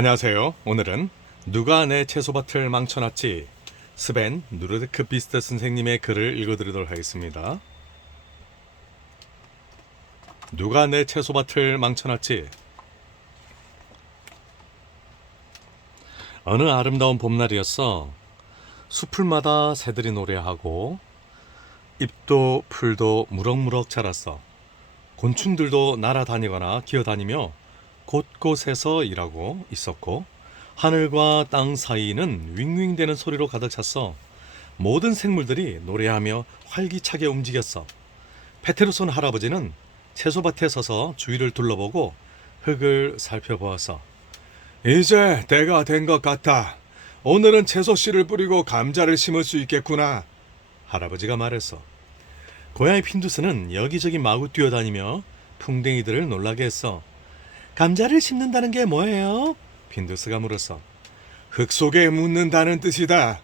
안녕하세요. 오늘은 누가 내 채소밭을 망쳐놨지? 스벤 누르데크 비스트 선생님의 글을 읽어드리도록 하겠습니다. 누가 내 채소밭을 망쳐놨지? 어느 아름다운 봄날이었어. 수풀마다 새들이 노래하고 잎도 풀도 무럭무럭 자랐어. 곤충들도 날아다니거나 기어다니며 곳곳에서 일하고 있었고 하늘과 땅 사이는 윙윙대는 소리로 가득 찼어. 모든 생물들이 노래하며 활기차게 움직였어. 페테루손 할아버지는 채소밭에 서서 주위를 둘러보고 흙을 살펴보았어. 이제 때가 된 것 같아. 오늘은 채소 씨를 뿌리고 감자를 심을 수 있겠구나. 할아버지가 말했어. 고양이 핀두스는 여기저기 마구 뛰어다니며 풍뎅이들을 놀라게 했어. 감자를 심는다는 게 뭐예요? 핀두스가 물었어. 흙 속에 묻는다는 뜻이다.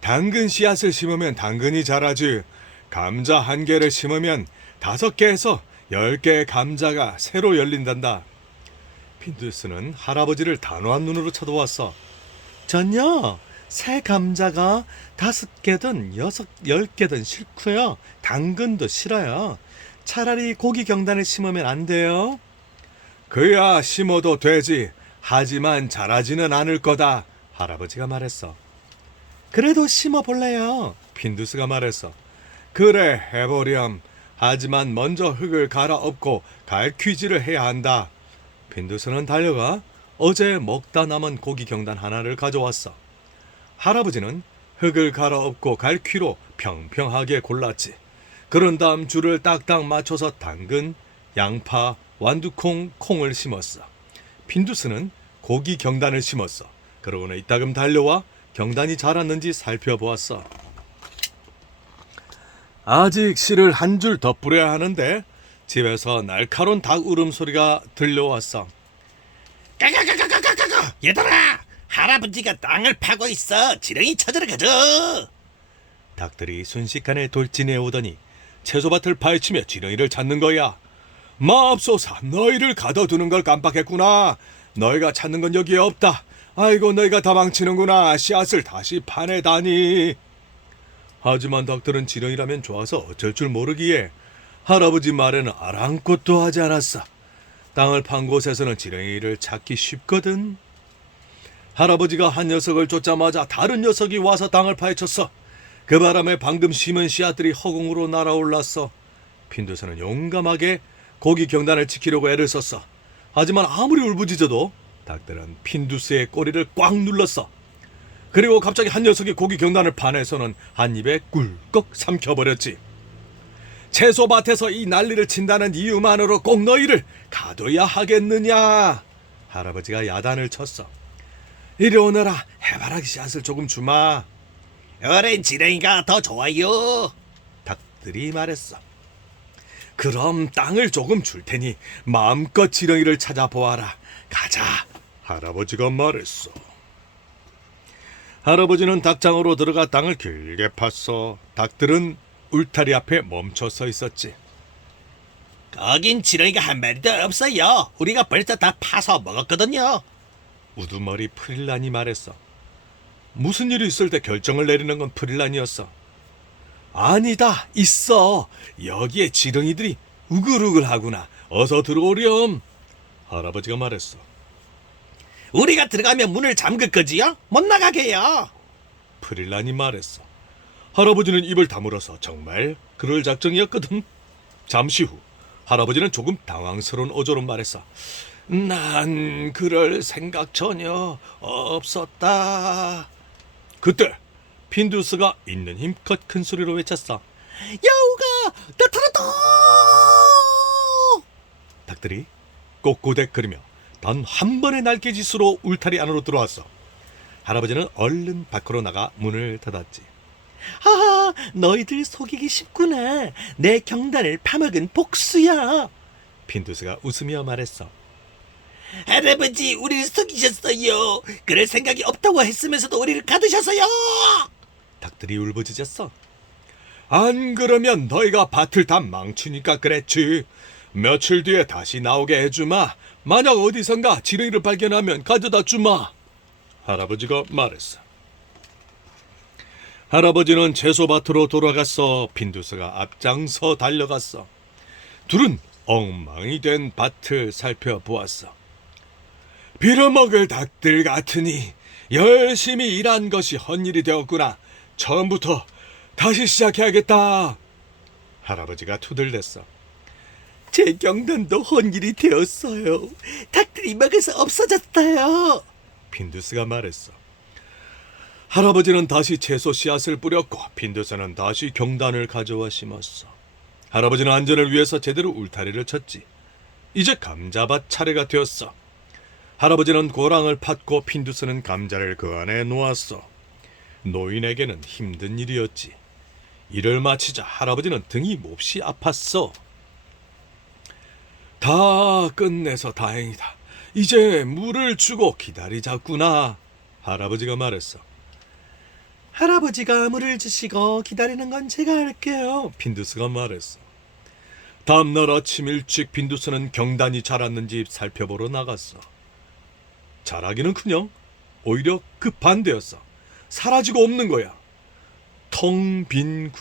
당근 씨앗을 심으면 당근이 자라지. 감자 한 개를 심으면 5개에서 10개의 감자가 새로 열린단다. 핀두스는 할아버지를 단호한 눈으로 쳐다보았어. 전요, 새 감자가 5개든 10개든 싫고요. 당근도 싫어요. 차라리 고기 경단을 심으면 안 돼요? 그야 심어도 되지. 하지만 자라지는 않을 거다. 할아버지가 말했어. 그래도 심어볼래요. 핀두스가 말했어. 그래, 해보렴. 하지만 먼저 흙을 갈아엎고 갈퀴질을 해야 한다. 핀두스는 달려가 어제 먹다 남은 고기 경단 하나를 가져왔어. 할아버지는 흙을 갈아엎고 갈퀴로 평평하게 골랐지. 그런 다음 줄을 딱딱 맞춰서 당근, 양파, 완두콩, 콩을 심었어. 핀두스는 고기 경단을 심었어. 그러고는 이따금 달려와 경단이 자랐는지 살펴보았어. 아직 씨를 한 줄 더 뿌려야 하는데 집에서 날카로운 닭 울음소리가 들려왔어. 까까까까까까까 얘들아, 할아버지가 땅을 파고 있어. 지렁이 찾으러 가자. 닭들이 순식간에 돌진해 오더니 채소밭을 파헤치며 지렁이를 찾는 거야. 마옵소사, 너희를 가둬두는 걸 깜빡했구나. 너희가 찾는 건 여기에 없다. 아이고, 너희가 다 망치는구나. 씨앗을 다시 파내다니. 하지만 닭들은 지렁이라면 좋아서 어쩔 줄 모르기에 할아버지 말에는 아랑곳도 하지 않았어. 땅을 판 곳에서는 지렁이를 찾기 쉽거든. 할아버지가 한 녀석을 쫓자마자 다른 녀석이 와서 땅을 파헤쳤어. 그 바람에 방금 심은 씨앗들이 허공으로 날아올랐어. 핀두스는 용감하게 고기 경단을 지키려고 애를 썼어. 하지만 아무리 울부짖어도 닭들은 핀두스의 꼬리를 꽉 눌렀어. 그리고 갑자기 한 녀석이 고기 경단을 파내서는 한 입에 꿀꺽 삼켜버렸지. 채소밭에서 이 난리를 친다는 이유만으로 꼭 너희를 가둬야 하겠느냐? 할아버지가 야단을 쳤어. 이리 오너라. 해바라기 씨앗을 조금 주마. 어린 지렁이가 더 좋아요. 닭들이 말했어. 그럼 땅을 조금 줄 테니 마음껏 지렁이를 찾아보아라. 가자. 할아버지가 말했어. 할아버지는 닭장으로 들어가 땅을 길게 팠어. 닭들은 울타리 앞에 멈춰 서 있었지. 거긴 지렁이가 한 마리도 없어요. 우리가 벌써 다 파서 먹었거든요. 우두머리 프릴란이 말했어. 무슨 일이 있을 때 결정을 내리는 건 프릴란이었어. 아니다, 있어. 여기에 지렁이들이 우글우글하구나. 어서 들어오렴. 할아버지가 말했어. 우리가 들어가면 문을 잠글 거지요? 못 나가게요. 프릴란이 말했어. 할아버지는 입을 다물어서 정말 그럴 작정이었거든. 잠시 후 할아버지는 조금 당황스러운 어조로 말했어. 난 그럴 생각 전혀 없었다. 그때 핀두스가 있는 힘껏 큰 소리로 외쳤어. 여우가 나타났다. 닭들이 꼬꼬댁거리며 단 한 번의 날개짓으로 울타리 안으로 들어왔어. 할아버지는 얼른 밖으로 나가 문을 닫았지. 하하, 너희들 속이기 쉽구나. 내 경단을 파먹은 복수야. 핀두스가 웃으며 말했어. 할아버지, 우리를 속이셨어요. 그럴 생각이 없다고 했으면서도 우리를 가두셨어요. 닭들이 울부짖었어. 안 그러면 너희가 밭을 다 망치니까 그랬지. 며칠 뒤에 다시 나오게 해주마. 만약 어디선가 지렁이를 발견하면 가져다 주마. 할아버지가 말했어. 할아버지는 채소밭으로 돌아갔어. 핀두스가 앞장서 달려갔어. 둘은 엉망이 된 밭을 살펴보았어. 빌어먹을 닭들 같으니 열심히 일한 것이 헛일이 되었구나. 처음부터 다시 시작해야겠다. 할아버지가 투덜댔어. 제 경단도 헛일이 되었어요. 닭들이 먹어서 없어졌어요. 핀두스가 말했어. 할아버지는 다시 채소 씨앗을 뿌렸고 핀두스는 다시 경단을 가져와 심었어. 할아버지는 안전을 위해서 제대로 울타리를 쳤지. 이제 감자밭 차례가 되었어. 할아버지는 고랑을 팠고 핀두스는 감자를 그 안에 놓았어. 노인에게는 힘든 일이었지. 일을 마치자 할아버지는 등이 몹시 아팠어. 다 끝내서 다행이다. 이제 물을 주고 기다리자꾸나. 할아버지가 말했어. 할아버지가 물을 주시고 기다리는 건 제가 할게요. 핀두스가 말했어. 다음날 아침 일찍 핀두스는 경단이 자랐는지 살펴보러 나갔어. 자라기는커녕 오히려 그 반대였어. 사라지고 없는 거야. 텅 빈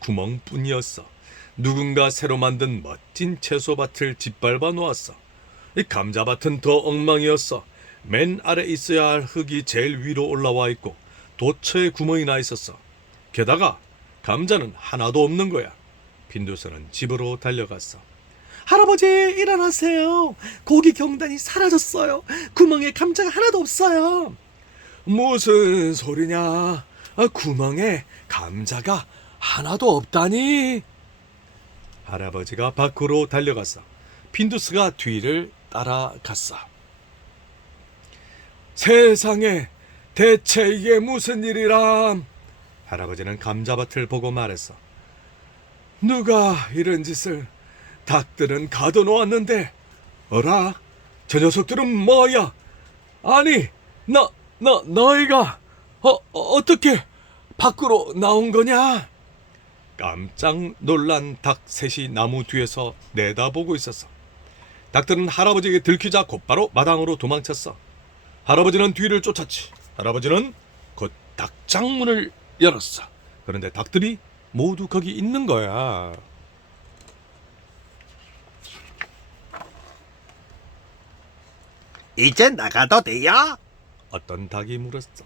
구멍뿐이었어. 누군가 새로 만든 멋진 채소밭을 짓밟아 놓았어. 이 감자밭은 더 엉망이었어. 맨 아래 있어야 할 흙이 제일 위로 올라와 있고 도처에 구멍이 나 있었어. 게다가 감자는 하나도 없는 거야. 핀두스는 집으로 달려갔어. 할아버지 일어나세요. 고기 경단이 사라졌어요. 구멍에 감자가 하나도 없어요. 무슨 소리냐? 구멍에 감자가 하나도 없다니? 할아버지가 밖으로 달려갔어. 핀두스가 뒤를 따라갔어. 세상에, 대체 이게 무슨 일이람? 할아버지는 감자밭을 보고 말했어. 누가 이런 짓을? 닭들은 가둬놓았는데 어라? 저 녀석들은 뭐야? 아니, 너희가 어떻게 밖으로 나온 거냐? 깜짝 놀란 닭 셋이 나무 뒤에서 내다보고 있었어. 닭들은 할아버지에게 들키자 곧바로 마당으로 도망쳤어. 할아버지는 뒤를 쫓았지. 할아버지는 곧 닭장문을 열었어. 그런데 닭들이 모두 거기 있는 거야. 이제 나가도 돼요? 어떤 닭이 물었어.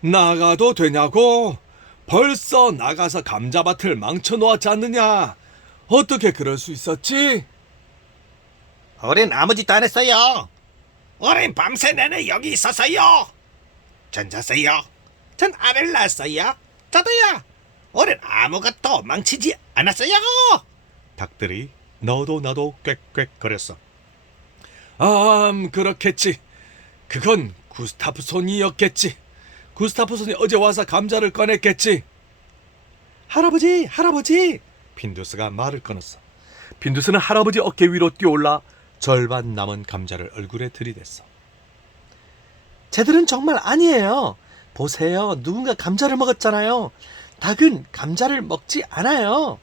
나가도 되냐고? 벌써 나가서 감자밭을 망쳐놓았지 않느냐? 어떻게 그럴 수 있었지? 우린 아무 짓도 안 했어요. 우린 밤새 내내 여기 있었어요. 전 잤어요. 전 아벨 낳았어요. 저도요. 우린 아무것도 망치지 않았어요. 닭들이 너도 나도 꽥꽥거렸어. 그렇겠지. 그건 구스타프손이었겠지. 구스타프손이 어제 와서 감자를 꺼냈겠지. 할아버지! 핀두스가 말을 끊었어. 핀두스는 할아버지 어깨 위로 뛰어올라 절반 남은 감자를 얼굴에 들이댔어. 쟤들은 정말 아니에요. 보세요. 누군가 감자를 먹었잖아요. 닭은 감자를 먹지 않아요.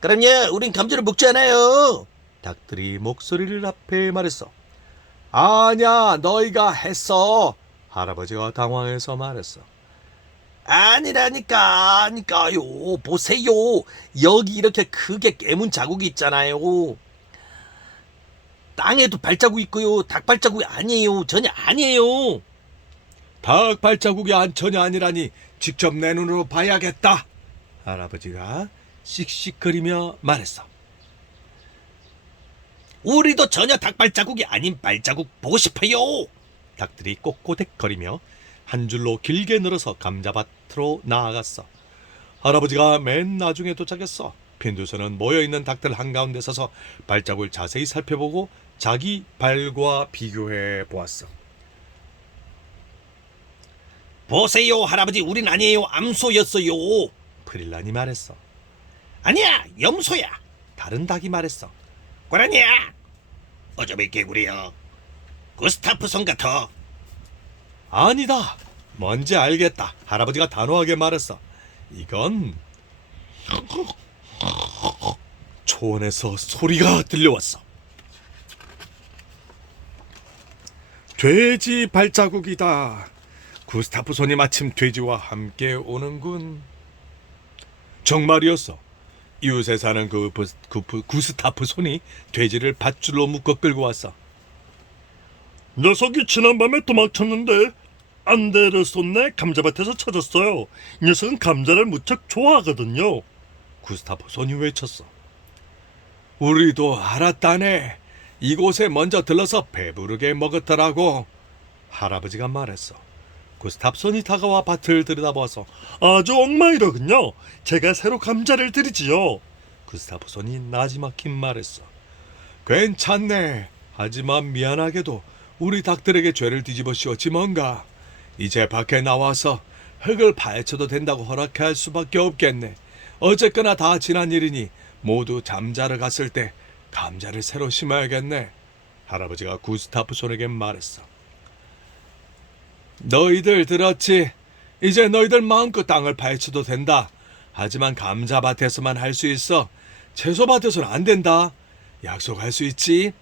그럼요. 우린 감자를 먹지 않아요. 닭들이 목소리를 합해 말했어. 아냐, 너희가 했어. 할아버지가 당황해서 말했어. 아니라니까요. 보세요. 여기 이렇게 크게 깨문 자국이 있잖아요. 땅에도 발자국 있고요. 닭 발자국이 아니에요. 전혀 아니에요. 닭 발자국이 전혀 아니라니 직접 내 눈으로 봐야겠다. 할아버지가 씩씩거리며 말했어. 우리도 전혀 닭 발자국이 아닌 발자국 보고 싶어요. 닭들이 꼬꼬댁거리며 한 줄로 길게 늘어서 감자밭으로 나아갔어. 할아버지가 맨 나중에 도착했어. 핀두스는 모여있는 닭들 한가운데 서서 발자국을 자세히 살펴보고 자기 발과 비교해 보았어. 보세요, 할아버지. 우린 아니에요. 암소였어요. 프릴란이 말했어. 아니야, 염소야. 다른 닭이 말했어. 고라니야. 어차피 개구리야. 구스타프손 같아. 아니다. 뭔지 알겠다. 할아버지가 단호하게 말했어. 이건 초원에서 소리가 들려왔어. 돼지 발자국이다. 구스타프손이 마침 돼지와 함께 오는군. 정말이었어. 이웃에 사는 구스타프손이 돼지를 밧줄로 묶어 끌고 왔어. 녀석이 지난밤에 도망쳤는데 안데르손네 감자밭에서 찾았어요. 이 녀석은 감자를 무척 좋아하거든요. 구스타프손이 외쳤어. 우리도 알았다네. 이곳에 먼저 들러서 배부르게 먹었더라고. 할아버지가 말했어. 구스타프손이 다가와 밭을 들여다보아서 아주 엉망이로군요. 제가 새로 감자를 드리지요. 구스타프손이 나지막힌 말했어. 괜찮네. 하지만 미안하게도 우리 닭들에게 죄를 뒤집어 씌웠지 뭔가. 이제 밖에 나와서 흙을 파헤쳐도 된다고 허락할 수밖에 없겠네. 어쨌거나 다 지난 일이니 모두 잠자러 갔을 때 감자를 새로 심어야겠네. 할아버지가 구스타프손에게 말했어. 너희들 들었지? 이제 너희들 마음껏 땅을 파헤쳐도 된다. 하지만 감자밭에서만 할 수 있어. 채소밭에서는 안 된다. 약속할 수 있지?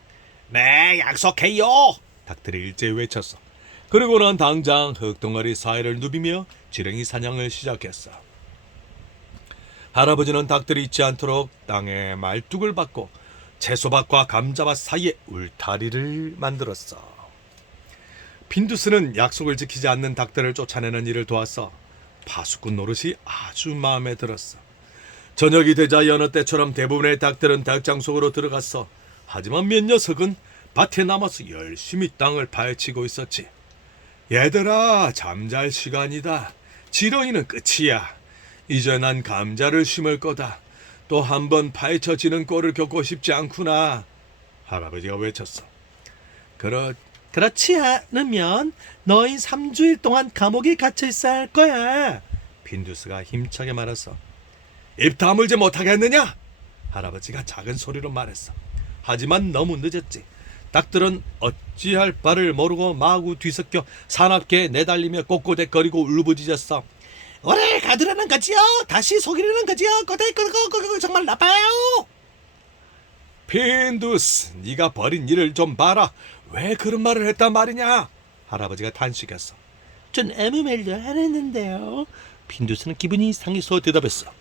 네, 약속해요. 닭들이 일제히 외쳤어. 그러고는 당장 흙덩어리 사이를 누비며 지렁이 사냥을 시작했어. 할아버지는 닭들이 잊지 않도록 땅에 말뚝을 박고 채소밭과 감자밭 사이에 울타리를 만들었어. 핀두스는 약속을 지키지 않는 닭들을 쫓아내는 일을 도왔어. 파수꾼 노릇이 아주 마음에 들었어. 저녁이 되자 여느 때처럼 대부분의 닭들은 닭장 속으로 들어갔어. 하지만 몇 녀석은 밭에 남아서 열심히 땅을 파헤치고 있었지. 얘들아, 잠잘 시간이다. 지렁이는 끝이야. 이제 난 감자를 심을 거다. 또 한 번 파헤쳐지는 꼴을 겪고 싶지 않구나. 할아버지가 외쳤어. 그렇지 않으면 너희 3주일 동안 감옥에 갇혀 있어야 할 거야. 핀두스가 힘차게 말했어. 입 다물지 못하겠느냐? 할아버지가 작은 소리로 말했어. 하지만 너무 늦었지. 닭들은 어찌할 바를 모르고 마구 뒤섞여 사납게 내달리며 꼿꼿대거리고 울부짖었어. 오래 가두려는 거지요? 다시 속이려는 거지요? 그거 정말 나빠요. 핀두스, 네가 벌인 일을 좀 봐라. 왜 그런 말을 했단 말이냐? 할아버지가 탄식했어. 전 아무 말도 안 했는데요. 핀두스는 기분이 상해서 대답했어.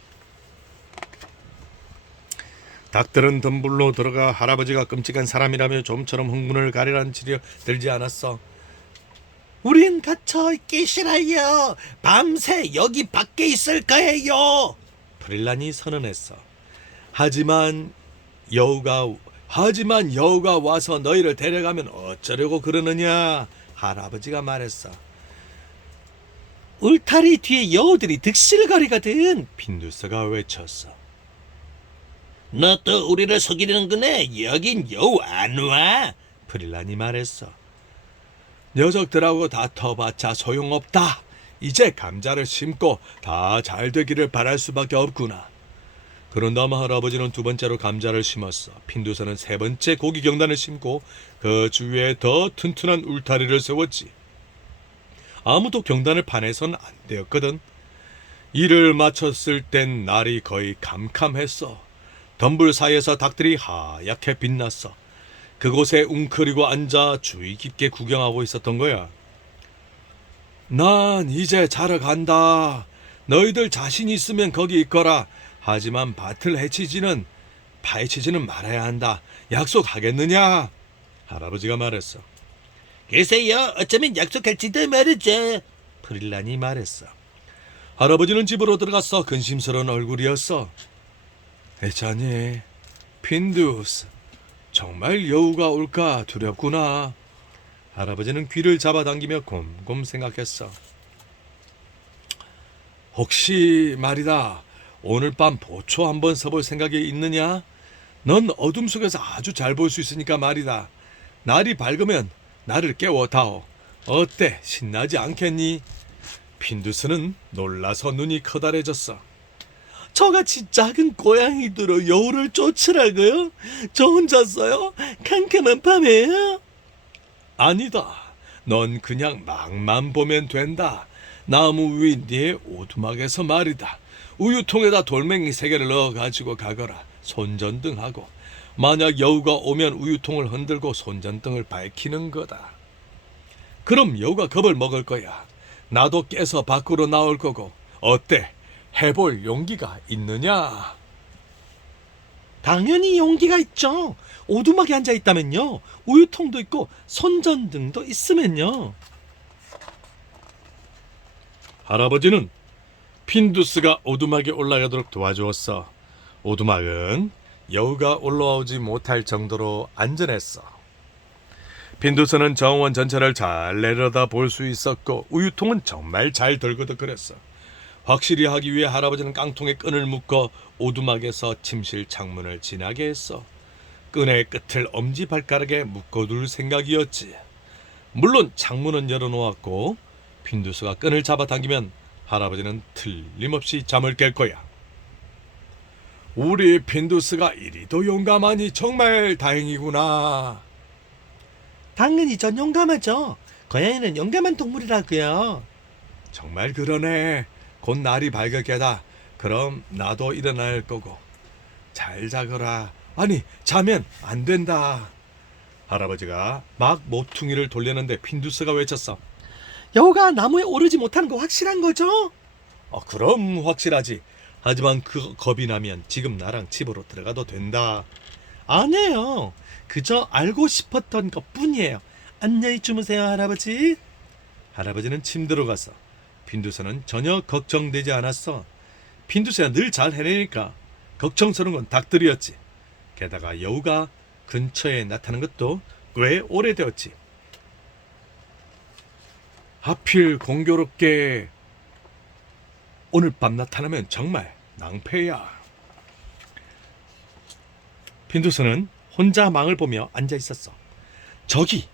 닭들은 덤불로 들어가 할아버지가 끔찍한 사람이라며 좀처럼 흥분을 가라앉히려 들지 않았어. 우린 갇혀 있기 싫어요. 밤새 여기 밖에 있을 거예요. 프릴란이 선언했어. 하지만 여우가 와서 너희를 데려가면 어쩌려고 그러느냐? 할아버지가 말했어. 울타리 뒤에 여우들이 득실거리거든. 핀두스가 외쳤어. 너 또 우리를 속이려는 거네. 여긴 여우 안 와. 프릴란이 말했어. 녀석들하고 다퉈봤자 소용없다. 이제 감자를 심고 다 잘 되기를 바랄 수밖에 없구나. 그런 다음 할아버지는 두 번째로 감자를 심었어. 핀두스는 세 번째 고기 경단을 심고 그 주위에 더 튼튼한 울타리를 세웠지. 아무도 경단을 파내선 안 되었거든. 일을 마쳤을 땐 날이 거의 캄캄했어. 덤불 사이에서 닭들이 하얗게 빛났어. 그곳에 웅크리고 앉아 주의 깊게 구경하고 있었던 거야. 난 이제 자러 간다. 너희들 자신 있으면 거기 있거라. 하지만 밭을 파헤치지는 말아야 한다. 약속하겠느냐? 할아버지가 말했어. 글쎄요, 어쩌면 약속할지도 모르죠. 프릴란이 말했어. 할아버지는 집으로 들어갔어. 근심스러운 얼굴이었어. 자네, 핀두스, 정말 여우가 올까 두렵구나. 할아버지는 귀를 잡아당기며 곰곰 생각했어. 혹시 말이다, 오늘 밤 보초 한번 서볼 생각이 있느냐? 넌 어둠 속에서 아주 잘 볼 수 있으니까 말이다. 날이 밝으면 나를 깨워다오. 어때, 신나지 않겠니? 핀두스는 놀라서 눈이 커다래졌어. 저같이 작은 고양이들로 여우를 쫓으라고요? 저 혼자서요? 캄캄한 밤에요? 아니다. 넌 그냥 막만 보면 된다. 나무 위 네 오두막에서 말이다. 우유통에다 돌멩이 3개를 넣어 가지고 가거라. 손전등하고 만약 여우가 오면 우유통을 흔들고 손전등을 밝히는 거다. 그럼 여우가 겁을 먹을 거야. 나도 깨서 밖으로 나올 거고. 어때? 해볼 용기가 있느냐? 당연히 용기가 있죠. 오두막에 앉아 있다면요. 우유통도 있고 손전등도 있으면요. 할아버지는 핀두스가 오두막에 올라가도록 도와주었어. 오두막은 여우가 올라오지 못할 정도로 안전했어. 핀두스는 정원 전체를 잘 내려다 볼 수 있었고 우유통은 정말 잘 들고도 그랬어. 확실히 하기 위해 할아버지는 깡통에 끈을 묶어 오두막에서 침실 창문을 지나게 했어. 끈의 끝을 엄지발가락에 묶어둘 생각이었지. 물론 창문은 열어놓았고 핀두스가 끈을 잡아당기면 할아버지는 틀림없이 잠을 깰 거야. 우리 핀두스가 이리도 용감하니 정말 다행이구나. 당연히 전 용감하죠. 고양이는 용감한 동물이라고요. 정말 그러네. 곧 날이 밝을 게다. 그럼 나도 일어날 거고. 잘 자거라. 아니, 자면 안 된다. 할아버지가 막 모퉁이를 돌렸는데 핀두스가 외쳤어. 여우가 나무에 오르지 못하는 거 확실한 거죠? 그럼 확실하지. 하지만 그 겁이 나면 지금 나랑 집으로 들어가도 된다. 아니에요. 그저 알고 싶었던 것뿐이에요. 안녕히 주무세요, 할아버지. 할아버지는 침대로 갔어. 핀두스는 전혀 걱정되지 않았어. 핀두스야 늘 잘 해내니까 걱정스러운 건 닭들이었지. 게다가 여우가 근처에 나타난 것도 꽤 오래되었지. 하필 공교롭게 오늘 밤 나타나면 정말 낭패야. 핀두스는 혼자 망을 보며 앉아 있었어. 저기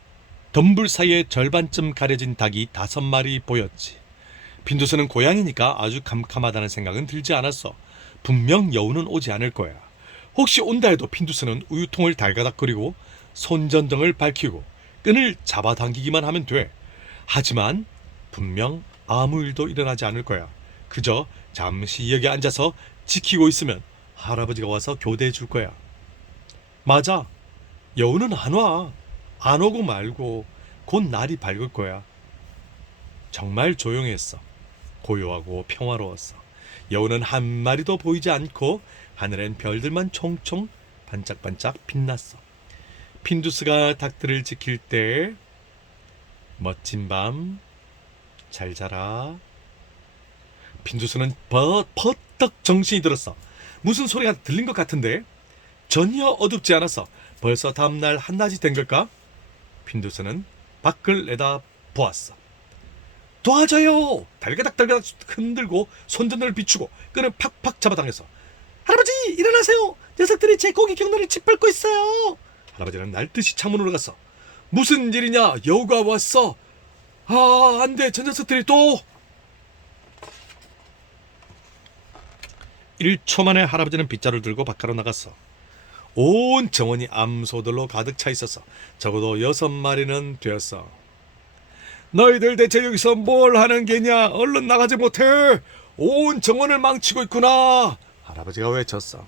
덤불 사이에 절반쯤 가려진 닭이 5마리 보였지. 핀두스는 고양이니까 아주 캄캄하다는 생각은 들지 않았어. 분명 여우는 오지 않을 거야. 혹시 온다 해도 핀두스는 우유통을 달가닥거리고 손전등을 밝히고 끈을 잡아당기기만 하면 돼. 하지만 분명 아무 일도 일어나지 않을 거야. 그저 잠시 여기 앉아서 지키고 있으면 할아버지가 와서 교대해 줄 거야. 맞아. 여우는 안 와. 안 오고 말고 곧 날이 밝을 거야. 정말 조용했어. 고요하고 평화로웠어. 여우는 한 마리도 보이지 않고 하늘엔 별들만 총총 반짝반짝 빛났어. 핀두스가 닭들을 지킬 때 멋진 밤, 잘 자라. 핀두스는 퍼뜩 정신이 들었어. 무슨 소리가 들린 것 같은데 전혀 어둡지 않았어. 벌써 다음날 한낮이 된 걸까? 핀두스는 밖을 내다 보았어. 도와줘요! 달가닥달가닥 흔들고 손전등을 비추고 끈을 팍팍 잡아당겼어. 할아버지 일어나세요! 녀석들이 제 고기 경로를 짓밟고 있어요. 할아버지는 날듯이 창문으로 갔어. 무슨 일이냐? 여우가 왔어. 안돼, 저 녀석들이 또. 1초 만에 할아버지는 빗자루를 들고 밖으로 나갔어. 온 정원이 암소들로 가득 차 있었어. 적어도 6마리는 되었어. 너희들 대체 여기서 뭘 하는 게냐? 얼른 나가지 못해. 온 정원을 망치고 있구나. 할아버지가 외쳤어.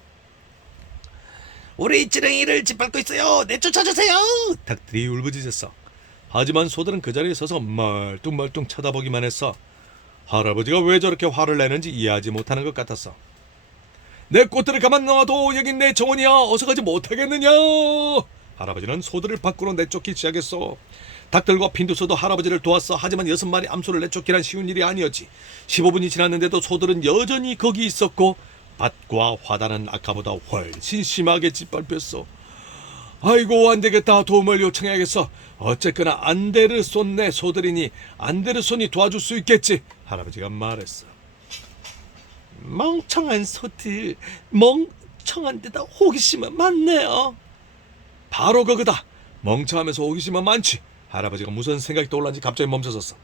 우리 지렁이를 짓밟고 있어요. 내쫓아주세요. 닭들이 울부짖었어. 하지만 소들은 그 자리에 서서 멀뚱멀뚱 쳐다보기만 했어. 할아버지가 왜 저렇게 화를 내는지 이해하지 못하는 것 같았어. 내 꽃들을 가만 놔도 여긴 내 정원이야. 어서 가지 못하겠느냐. 할아버지는 소들을 밖으로 내쫓기 시작했어. 닭들과 핀두스도 할아버지를 도왔어. 하지만 6마리 암소를 내쫓기란 쉬운 일이 아니었지. 15분이 지났는데도 소들은 여전히 거기 있었고 밭과 화단은 아까보다 훨씬 심하게 짓밟혔어. 아이고, 안되겠다. 도움을 요청해야겠어. 어쨌거나 안데르손네 소들이니 안데르손이 도와줄 수 있겠지. 할아버지가 말했어. 멍청한 소들, 멍청한 데다 호기심은 많네요. 바로 그거다. 멍청하면서 호기심이 많지. 할아버지가 무슨 생각이 떠올랐는지 갑자기 멈춰섰어.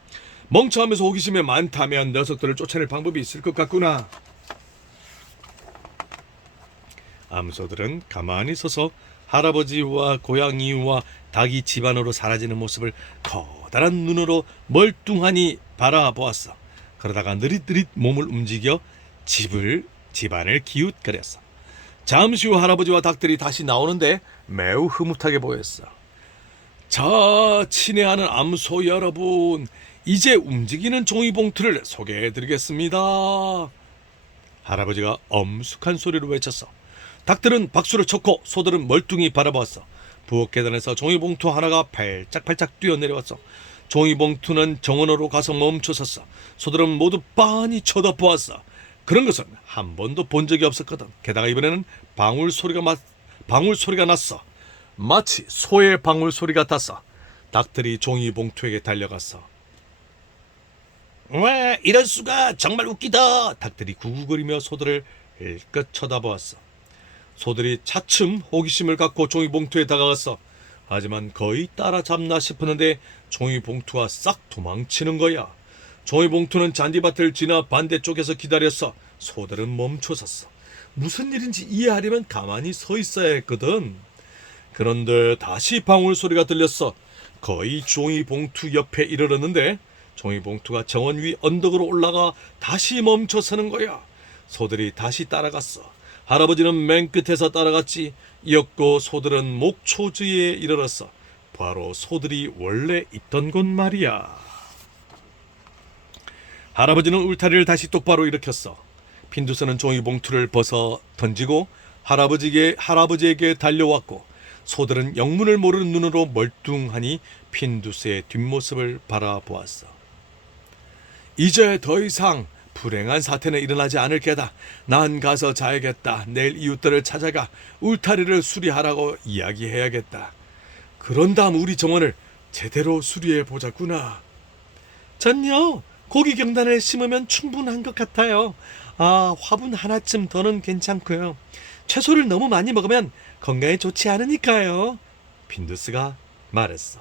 멍청하면서 호기심이 많다면 녀석들을 쫓아낼 방법이 있을 것 같구나. 암소들은 가만히 서서 할아버지와 고양이와 닭이 집 안으로 사라지는 모습을 커다란 눈으로 멀뚱하니 바라보았어. 그러다가 느릿느릿 몸을 움직여 집안을 기웃거렸어. 잠시 후 할아버지와 닭들이 다시 나오는데 매우 흐뭇하게 보였어. 자, 친애하는 암소 여러분, 이제 움직이는 종이봉투를 소개해드리겠습니다. 할아버지가 엄숙한 소리로 외쳤어. 닭들은 박수를 쳤고 소들은 멀뚱히 바라보았어. 부엌 계단에서 종이봉투 하나가 발짝발짝 뛰어내려왔어. 종이봉투는 정원으로 가서 멈춰섰어. 소들은 모두 빤히 쳐다보았어. 그런 것은 한 번도 본 적이 없었거든. 게다가 이번에는 방울 소리가 났어. 마치 소의 방울 소리 같았어. 닭들이 종이봉투에게 달려갔어. 와, 이럴 수가 정말 웃기다. 닭들이 구구거리며 소들을 일껏 쳐다보았어. 소들이 차츰 호기심을 갖고 종이봉투에 다가갔어. 하지만 거의 따라잡나 싶었는데 종이봉투가 싹 도망치는 거야. 종이봉투는 잔디밭을 지나 반대쪽에서 기다렸어. 소들은 멈춰섰어. 무슨 일인지 이해하려면 가만히 서 있어야 했거든. 그런데 다시 방울 소리가 들렸어. 거의 종이봉투 옆에 이르렀는데 종이봉투가 정원 위 언덕으로 올라가 다시 멈춰서는 거야. 소들이 다시 따라갔어. 할아버지는 맨 끝에서 따라갔지. 이었고 소들은 목초지에 이르렀어. 바로 소들이 원래 있던 곳 말이야. 할아버지는 울타리를 다시 똑바로 일으켰어. 핀두스는 종이봉투를 벗어 던지고 할아버지에게 달려왔고, 소들은 영문을 모르는 눈으로 멀뚱하니 핀두스의 뒷모습을 바라보았어. 이제 더 이상 불행한 사태는 일어나지 않을 게다. 난 가서 자야겠다. 내일 이웃들을 찾아가 울타리를 수리하라고 이야기해야겠다. 그런 다음 우리 정원을 제대로 수리해 보자꾸나. 전요, 고기 경단을 심으면 충분한 것 같아요. 화분 하나쯤 더는 괜찮고요. 채소를 너무 많이 먹으면 건강에 좋지 않으니까요. 핀두스가 말했어.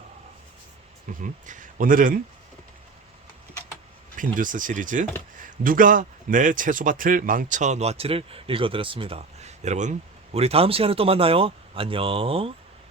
오늘은 핀두스 시리즈 누가 내 채소밭을 망쳐놨지를 읽어드렸습니다. 여러분, 우리 다음 시간에 또 만나요. 안녕.